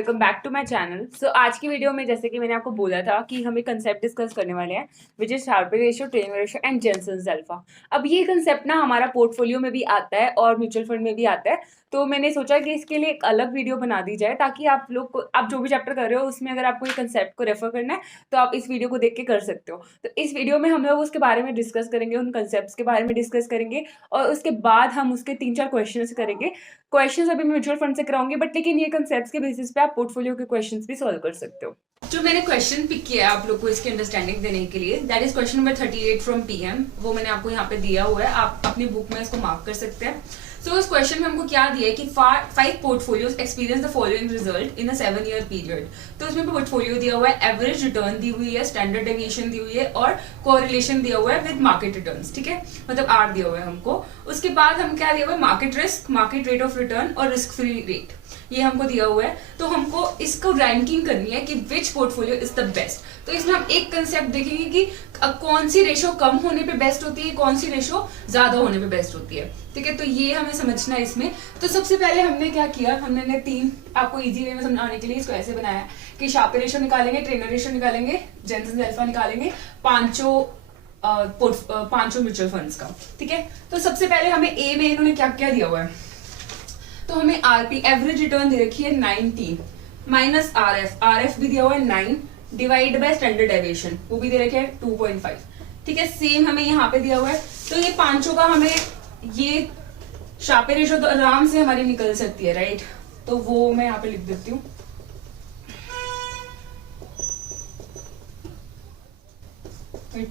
Welcome back to my channel. आज की video में जैसे कि मैंने आपको बोला था कि हम एक कंसेप्ट डिस्कस करने वाले हैं which is Sharpe ratio, Treynor ratio and Jensen's alpha. अब ये कंसेप्ट ना हमारा पोर्टफोलियो में भी आता है और म्यूचुअल फंड में भी आता है, तो मैंने सोचा कि इसके लिए एक अलग वीडियो बना दी जाए ताकि आप लोग को, आप जो भी चैप्टर कर रहे हो उसमें अगर आपको ये कंसेप्ट को रेफर करना है तो आप इस वीडियो को देख के कर सकते हो। तो इस वीडियो में हम लोग उसके बारे में डिस्कस करेंगे, उन कंसेप्ट के बारे में डिस्कस करेंगे और उसके बाद हम उसके 3-4 क्वेश्चन करेंगे। क्वेश्चंस अभी मैं म्यूचुअल फंड से कराऊंगी, बट लेकिन ये कंसेप्ट्स के बेसिस पे आप पोर्टफोलियो के क्वेश्चंस भी सॉल्व कर सकते हो। जो मैंने क्वेश्चन पिक किया है आप लोग को इसकी अंडरस्टैंडिंग देने के लिए, that is question number 38 from PM. वो मैंने आपको यहाँ पे दिया हुआ है, आप अपनी बुक में इसको मार्क कर सकते हैं। सो इस क्वेश्चन में हमको क्या दिया है कि 5 portfolios experience the following result in a 7-year period. तो इसमें पोर्टफोलियो दिया हुआ है, एवरेज रिटर्न दी हुई है, स्टैंडर्ड डेविएशन दी हुई है और कोरिलेशन दिया हुआ है विद मार्केट रिटर्न्स। ठीक है, मतलब आर दिया हुआ है हमको। उसके बाद हम क्या दिया हुआ है, market risk, market rate of return और रिस्क फ्री रेट, ये हमको दिया हुआ है। तो हमको इसको रैंकिंग करनी है कि विच पोर्टफोलियो इज द बेस्ट। तो इसमें हम एक कंसेप्ट देखेंगे कि कौन सी रेशो कम होने पे बेस्ट होती है, कौन सी रेशो ज्यादा होने पे बेस्ट होती है। ठीक है, तो ये हमें समझना है इसमें। तो सबसे पहले हमने क्या किया, हमने 3 आपको इजी वे में समझाने के लिए इसको ऐसे बनाया कि शार्पे रेशो निकालेंगे, ट्रेनर रेशो निकालेंगे, जेनसेंस अल्फा निकालेंगे, पांचों म्यूचुअल फंड्स का। ठीक है, तो सबसे पहले हमें ए में इन्होंने क्या क्या दिया हुआ है, तो हमें आरपी एवरेज रिटर्न दे रखी है 19 माइनस आरएफ भी दिया हुआ है 9 डिवाइड बाय स्टैंडर्ड डेविएशन, वो भी दे रखे है 2.5। ठीक है, सेम हमें यहाँ पे दिया हुआ है। तो ये पांचों का हमें ये शार्पे रेशो तो आराम से हमारी निकल सकती है, राइट। तो वो मैं यहाँ पे लिख देती हूँ,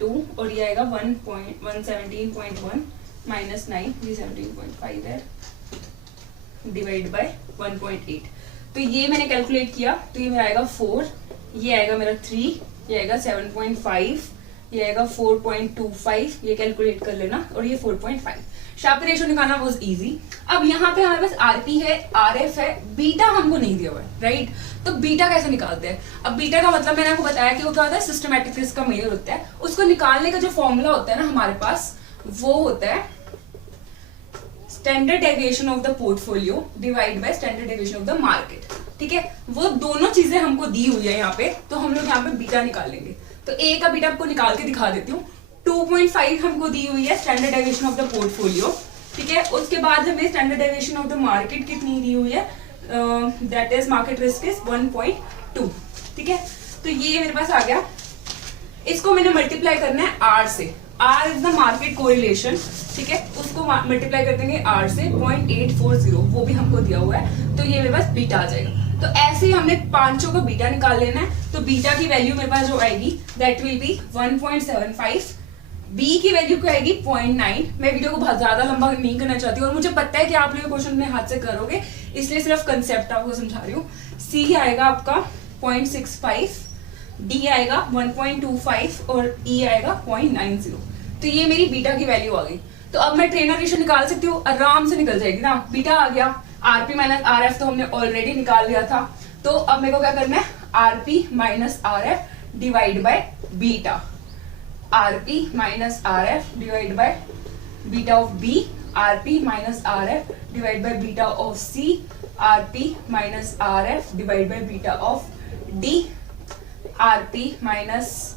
टू और ये आएगा 117.1 माइनस 9, ये 17.5 है, डिवाइड बाय 1.8। तो ये मैंने कैलकुलेट किया तो ये मेरा आएगा 4, ये आएगा मेरा 3, ये आएगा 7.5, ये आएगा 4.25, ये कैलकुलेट कर लेना, और ये 4.5। शार्पे रेशो निकालना वाज इजी। अब यहाँ पे हमारे पास आरपी है, आरएफ है, बीटा हमको नहीं दिया हुआ है, राइट। तो बीटा कैसे निकालते हैं। अब बीटा का मतलब मैंने आपको बताया कि वो क्या होता है, सिस्टमैटिक रिस्क का मेजर होता है। उसको निकालने का जो फॉर्मूला होता है ना हमारे पास, वो होता है standard deviation of the portfolio divide by standard deviation of the market. ठीक है, वो दोनों चीजें हमको दी हुई है यहाँ पे, तो हम लोग यहाँ पे बीटा निकालेंगे। तो ए का बीटा आपको निकाल के दिखा देती हूँ। 2.5 हमको दी हुई है standard deviation of the portfolio. ठीक है, उसके बाद हमें standard deviation of the market कितनी दी हुई है, that is market risk is 1.2। ठीक है, तो ये मेरे पास आ गया। इसको मैंने मल्टीप्लाई करना है आर से, R is the market correlation. ठीक है, उसको मल्टीप्लाई कर देंगे आर से 0.840, वो भी हमको दिया हुआ है। तो ये मेरे पास बीटा आ जाएगा। तो ऐसे ही हमने पांचों का बीटा निकाल लेना है। तो बीटा की वैल्यू मेरे पास जो आएगी दैट विल बी 1.75, बी की वैल्यू क्या आएगी 0.9। मैं वीडियो को बहुत ज्यादा लंबा नहीं करना चाहती हूँ और मुझे पता है कि आप लोग क्वेश्चन अपने हाथ से करोगे, इसलिए सिर्फ कंसेप्ट आपको समझा रही हूँ। सी आएगा आपका 0.65, डी आएगा 1.25 और ई आएगा 0.90। तो ये मेरी बीटा की वैल्यू आ गई। तो अब मैं ट्रेनर रेशो निकाल सकती हूँ, आराम से निकल जाएगी ना। बीटा आ गया, आरपी माइनस आरएफ तो हमने ऑलरेडी निकाल लिया था। तो अब मेरे को क्या करना है, RP minus RF divide by beta, RP minus RF divide by beta of B, RP minus RF divide by beta of C, RP minus RF divide by beta of D, RP minus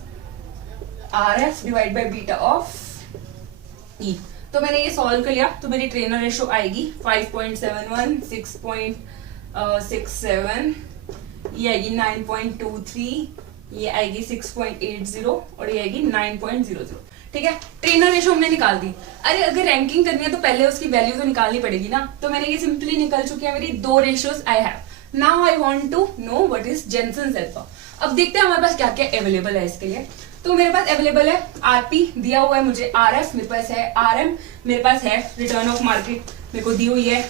RF divide by beta of E. तो मैंने ये solve कर लिया। तो मेरी trainer ratio आएगी 5.71, 6.67, ये आएगी 9.23, ये आएगी 6.80 और ये आएगी 9.00। ठीक है, ट्रेनर रेशो हमने निकाल दी। अरे अगर रैंकिंग करनी है तो पहले उसकी वैल्यू तो निकालनी पड़ेगी ना। तो मैंने ये सिंपली निकल चुकी है मेरी 2 ratios I have. Now I want to know what is Jensen's alpha. अब देखते हैं हमारे पास क्या क्या अवेलेबल है इसके लिए। तो मेरे पास अवेलेबल है आरपी दिया हुआ है मुझे, आरएफ मेरे पास है, आरएम मेरे पास है, रिटर्न ऑफ मार्केट मेरे को दी हुई है।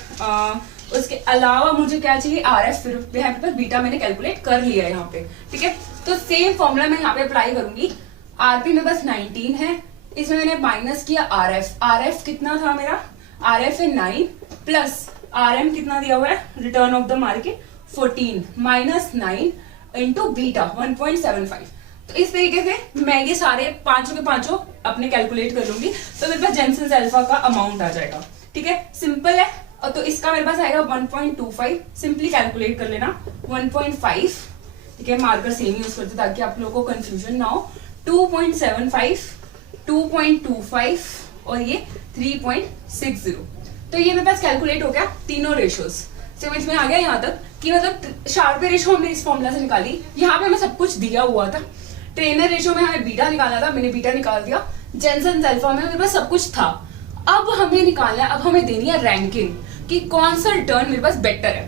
उसके अलावा मुझे क्या चाहिए, आरएफ, फिर यहाँ पे बीटा मैंने कैलकुलेट कर लिया है यहाँ पे। ठीक है, तो सेम फॉर्मूला मैं यहाँ पे अप्लाई करूंगी। आरपी मेरे पास 19 है, इसमें मैंने माइनस किया आरएफ। आरएफ कितना था मेरा, आरएफ है 9 प्लस आरएम कितना दिया हुआ है, return of the market 14 minus 9 into beta 1.75। तो इस तरीके से मैं ये सारे पांचों के अपने कैलकुलेट कर लूंगी। तो मेरे पास जेनसेंस अल्फा का अमाउंट आ जाएगा। ठीक है, सिंपल है, और तो इसका मेरे पास आएगा 1.25, सिंपली कैलकुलेट कर लेना 1.5, ठीक है, मार्कर सेम यूज करते ताकि आप लोगों को कंफ्यूजन ना हो। 2.75, 2.25 और ये 3.60। तो ये मेरे पास कैलकुलेट हो गया तीनों रेशियोज। समझ में आ गया यहाँ तक कि मतलब शार्पर रेशियो हमने इस फॉर्मूला से निकाली, यहाँ पे हमें सब कुछ दिया हुआ था। ट्रेनर रेशियो में हमें बीटा निकालना था, मैंने बीटा निकाल दिया। जेनसेन अल्फा में मेरे पास सब कुछ था। अब हमें निकालना है, अब हमें देनी है रैंकिंग कि कौन सा रिटर्न मेरे पास बेटर है।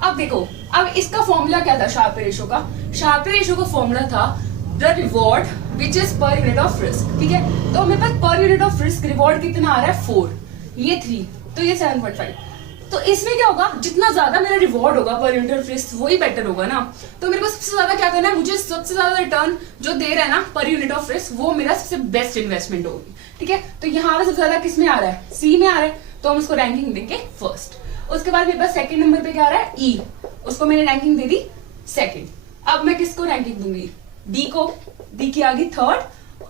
अब देखो, अब इसका फॉर्मूला क्या था शार्पर रेशियो का? शार्पर रेशियो का फॉर्मूला था the reward which is per unit of risk, ठीक है। तो मेरे पास per unit of risk reward कितना आ रहा है 4, ये 3, तो ये 7.5। तो इसमें क्या होगा, जितना ज्यादा मेरा रिवॉर्ड होगा पर यूनिट ऑफ रिस्क वही बेटर होगा ना। तो मेरे को सबसे ज्यादा क्या करना है, मुझे सबसे ज्यादा रिटर्न जो दे रहा है ना पर यूनिट ऑफ रिस्क, वो मेरा सबसे बेस्ट इन्वेस्टमेंट होगी, ठीक है। तो यहाँ पे सबसे ज्यादा किस में आ रहा है? सी में आ रहा है, तो हम उसको रैंकिंग देंगे फर्स्ट। उसके बाद मेरे पास सेकंड नंबर पे क्या आ रहा है? ई, उसको मैंने रैंकिंग दे दी सेकंड। अब मैं किसको रैंकिंग दूंगी? डी को। डी की आ गई थर्ड,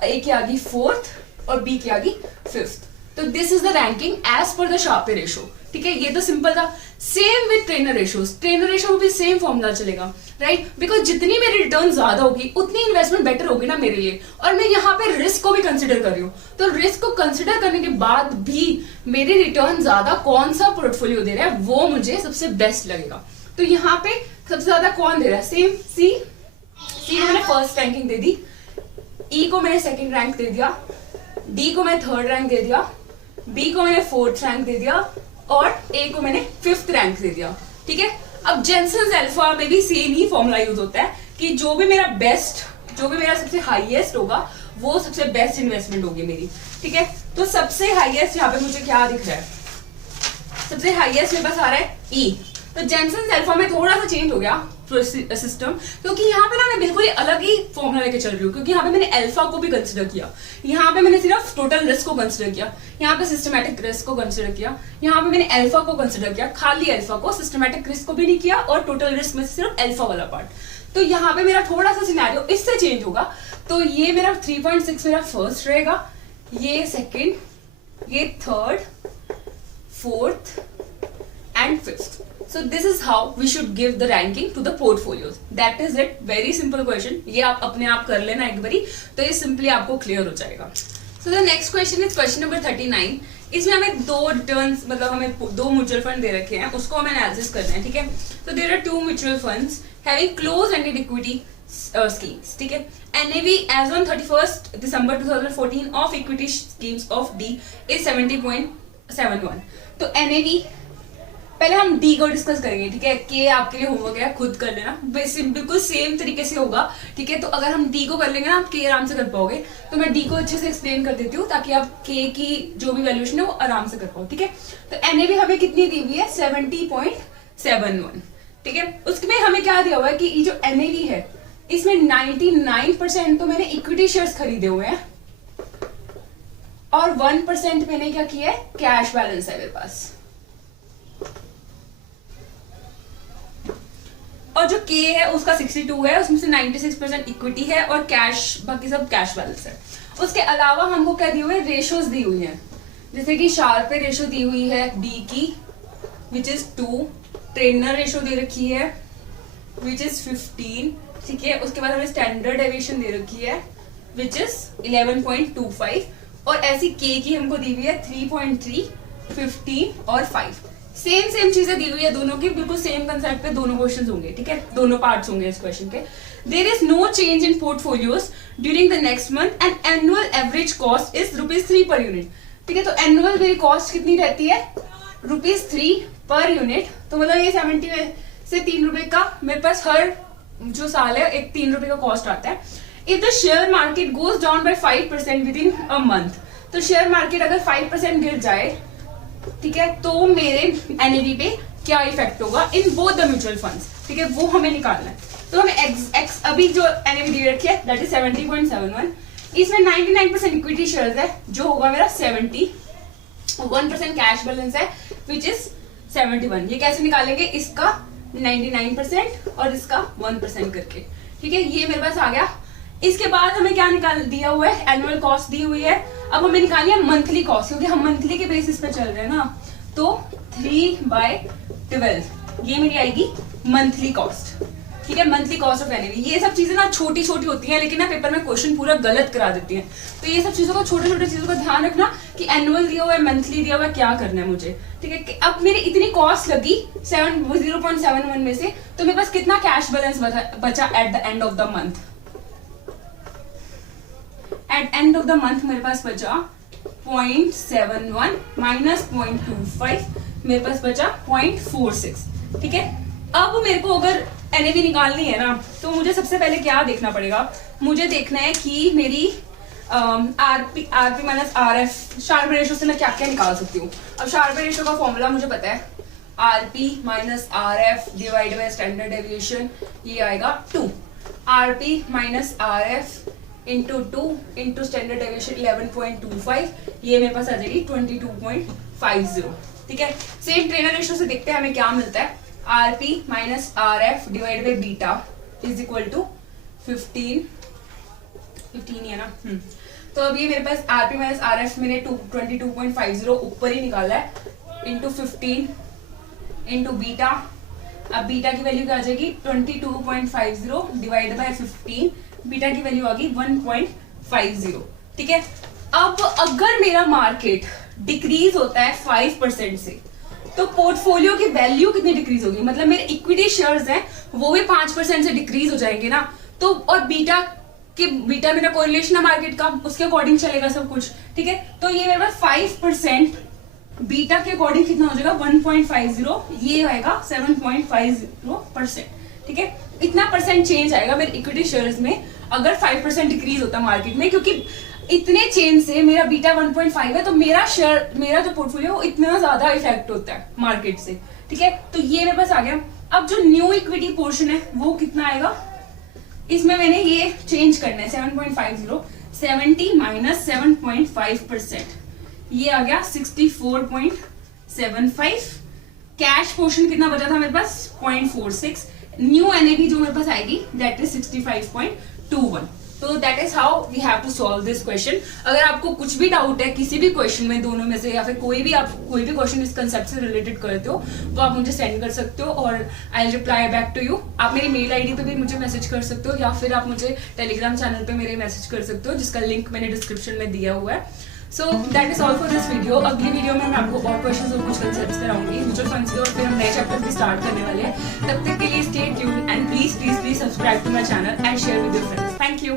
ए की आ गई फोर्थ और बी की आ गई फिफ्थ। तो this is the ranking as per the sharper ratio, ठीक है। ये तो सिंपल था। Same with Treynor ratios, Treynor ratio में भी सेम फॉर्मूला चलेगा, राइट। बिकॉज जितनी मेरी रिटर्न ज्यादा होगी उतनी इन्वेस्टमेंट बेटर होगी ना मेरे लिए। और मैं यहाँ पे रिस्क को भी कंसिडर कर रही हूँ, तो रिस्क को कंसिडर करने के बाद भी मेरी रिटर्न ज्यादा कौन सा पोर्टफोलियो दे रहा है वो मुझे सबसे बेस्ट लगेगा। तो यहाँ पे सबसे ज्यादा कौन दे रहा है? सेम सी। सी मैंने फर्स्ट रैंकिंग दे दी, ई को मैंने सेकंड रैंक दे दिया, डी को मैंने थर्ड रैंक दे दिया, बी को मैंने फोर्थ रैंक दे दिया और ए को मैंने फिफ्थ रैंक दे दिया, ठीक है। अब जेनसेन अल्फा में भी सेम ही फॉर्मूला यूज होता है कि जो भी मेरा बेस्ट, जो भी मेरा सबसे हाईएस्ट होगा वो सबसे बेस्ट इन्वेस्टमेंट होगी मेरी, ठीक है। तो सबसे हाईएस्ट यहाँ पे मुझे क्या दिख रहा है? सबसे हाईएस्ट मेरे पास आ रहा है ई। तो जेनसेन अल्फा में थोड़ा सा चेंज हो गया सिस्टम, क्योंकि यहाँ पे ना मैं बिल्कुल ही अलग ही फॉर्मूला लेके चल रही हूँ। क्योंकि यहाँ पे मैंने अल्फा को भी कंसिडर किया, यहाँ पे मैंने सिर्फ टोटल रिस्क को कंसिडर किया, यहाँ पे सिस्टमैटिक रिस्क को कंसिडर किया, यहाँ पे मैंने अल्फा को कंसिडर किया, खाली अल्फा को, सिस्टमैटिक रिस्क को भी नहीं किया और टोटल रिस्क में सिर्फ अल्फा वाला पार्ट। तो यहाँ पे मेरा थोड़ा सा सिनेरियो इससे चेंज होगा। तो ये मेरा 3.6 मेरा फर्स्ट रहेगा, ये सेकेंड, ये third, fourth and fifth. So this is how we should give the ranking to the portfolios. That is it. Very simple question. ये आप अपने आप कर लेना एक बारी, तो ये simply आपको clear हो जाएगा। So the next question is question number 39. इसमें हमें दो रिटर्न्स, मतलब हमें दो म्यूचुअल फंड दे रखे हैं, उसको हमें एनालिसिस करना है, ठीक है। तो there are two mutual funds having close ended equity schemes, ठीक है। NAV as on 31st December 2014 of equity schemes of D is 70.71. तो NAV पहले हम डी को डिस्कस करेंगे, ठीक है। के आपके लिए होमवर्क है, खुद कर लेना, बिल्कुल सेम तरीके से होगा, ठीक है। तो अगर हम डी को कर लेंगे ना, आप के आराम से कर पाओगे। तो मैं डी को अच्छे से एक्सप्लेन कर देती हूँ ताकि आप के की जो भी वैल्यूएशन है वो आराम से कर पाओ, ठीक है। तो एनएवी हमें कितनी दी हुई है? 70.71, ठीक है। उसमें हमें क्या दिया हुआ है कि ये जो एनएवी है इसमें 99% तो मैंने इक्विटी शेयर्स खरीदे हुए हैं और 1% मैंने क्या किया है? कैश बैलेंस है मेरे पास। और जो के है उसका 62 है, उसमें से 96% इक्विटी है और कैश, बाकी सब कैश बैलेंस है। उसके अलावा हमको क्या दी हुई है? रेशियोज दी हुई है, जैसे कि शार्पर रेशियो दी हुई है डी की विच इज 2, ट्रेनर रेशियो दे रखी है विच इज 15, ठीक है। उसके बाद हमें स्टैंडर्ड डेविएशन दे रखी है विच इज 11.25 और ऐसी के की हमको दी हुई है 3.3, 15 और 5। सेम चीजें दी हुई है दोनों की, बिल्कुल सेम कंसेप्ट पे दोनों क्वेश्चंस होंगे, ठीक है। दोनों पार्ट्स होंगे इस क्वेश्चन के। There is no change in portfolios during the next month and annual average cost is ₹3 per unit, ठीक है। तो एनुअल मेरी कॉस्ट कितनी रहती है? ₹3 पर यूनिट। तो मतलब ये 70 से ₹3 का मेरे पास हर जो साल है एक ₹3 का कॉस्ट आता है। If the share market goes down by 5% with in a month, तो शेयर मार्केट अगर 5% गिर जाए, ठीक है, तो मेरे एनएवी पे क्या इफेक्ट होगा in both the mutual funds, ठीक है, वो हमें निकालना है। तो हमें एक्स अभी जो एनएवी दी रखी है दैट इज 70.71, इसमें 99% इक्विटी शेयर्स है जो होगा मेरा 70, 1% कैश बैलेंस है विच इज 71। ये कैसे निकालेंगे? इसका 99% और इसका 1% करके, ठीक है। ये मेरे पास आ गया। इसके बाद हमें क्या निकाल दिया हुआ है? एनुअल कॉस्ट दी हुई है। अब हमें निकालनी है मंथली कॉस्ट, क्योंकि हम मंथली के बेसिस पे चल रहे हैं ना। तो 3/12, ये मेरी आएगी मंथली कॉस्ट। ठीक है, मंथली कॉस्ट ऑफ एनएवी। ये सब चीजें ना छोटी छोटी होती हैं, लेकिन ना पेपर में क्वेश्चन पूरा गलत करा देती हैं। तो ये सब चीजों को, छोटे छोटे चीजों का ध्यान रखना कि एनुअल दिया हुआ है, मंथली दिया हुआ है, क्या करना है मुझे। ठीक है, अब मेरी इतनी कॉस्ट लगी 0.71 में से, तो मेरे पास कितना कैश बैलेंस बचा at the end of the month. At end of the month मेरे पास बचा 0.71 माइनस 0.25, मेरे पास बचा 0.46। ठीक है, अब मेरे को अगर एनएवी निकालनी है ना, तो मुझे सबसे पहले क्या देखना पड़ेगा, मुझे देखना है कि मेरी RP minus RF Sharpe ratio से मैं क्या क्या निकाल सकती हूँ। अब शार्प रेशो का फॉर्मूला मुझे पता है, RP minus RF divide by standard deviation, ये आएगा 2। RP minus RF into 2 into standard deviation 11.25, ये मेरे पास आ जाएगी 22.50। ठीक है, सेम ट्रेनर रेशो से देखते हैं हमें क्या मिलता है। RP minus RF divide by beta is equal to 15 ही है ना। तो अब ये मेरे पास आरपी माइनस आरएफ मैंने 22.50 ऊपर ही निकाला है, इंटू 15 इंटू बीटा। अब बीटा की वैल्यू क्या आ जाएगी 22.50 डिवाइड बाय 15, बीटा की वैल्यू आ गई 1.50। ठीक है, अब अगर मेरा मार्केट डिक्रीज होता है 5% से, तो पोर्टफोलियो की वैल्यू कितनी डिक्रीज होगी, मतलब मेरे इक्विटी शेयर्स हैं वो भी 5% से डिक्रीज हो जाएंगे ना। तो और बीटा मेरा कोरिलेशन है मार्केट का, उसके अकॉर्डिंग चलेगा सब कुछ। ठीक है, तो ये मेरे पास 5% बीटा के अकॉर्डिंग कितना हो जाएगा 1.50, ये आएगा 7.50%। ठीक है, इतना परसेंट चेंज आएगा मेरे इक्विटी शेयर्स में अगर 5% डिक्रीज होता मार्केट में, क्योंकि इतने चेंज से मेरा बीटा 1.5 है, तो मेरा जो पोर्टफोलियो वो इतना ज्यादा इफेक्ट होता है मार्केट से। ठीक है, तो ये मेरे पास आ गया। अब जो न्यू इक्विटी पोर्शन है वो कितना आएगा, इसमें मैंने ये चेंज करना है 7.50, 70 माइनस 7.5%, ये आ गया 64.75। कैश पोर्शन कितना बचा था मेरे पास 0.46। न्यू एनएवी जो मेरे पास आएगी दैट इज 65.21। तो that is how we have to solve this question. अगर आपको कुछ भी डाउट है किसी भी क्वेश्चन में, दोनों में से, या फिर कोई भी क्वेश्चन इस कंसेप्ट से रिलेटेड करते हो, तो आप मुझे सेंड कर सकते हो और I will reply back to you. आप मेरी मेल आईडी पे भी मुझे मैसेज कर सकते हो, या फिर आप मुझे टेलीग्राम चैनल पे मेरे मैसेज कर सकते हो, जिसका लिंक मैंने डिस्क्रिप्शन में दिया हुआ है। So that is all for this video. अगली वीडियो में मैं आपको और क्वेश्चंस और कुछ कंसेप्ट्स कराऊंगी म्यूचुअल फंड्स के, और फिर हम नए चैप्टर भी स्टार्ट करने वाले हैं। तब तक के लिए stay tuned and please subscribe to my channel and share with your friends. Thank you.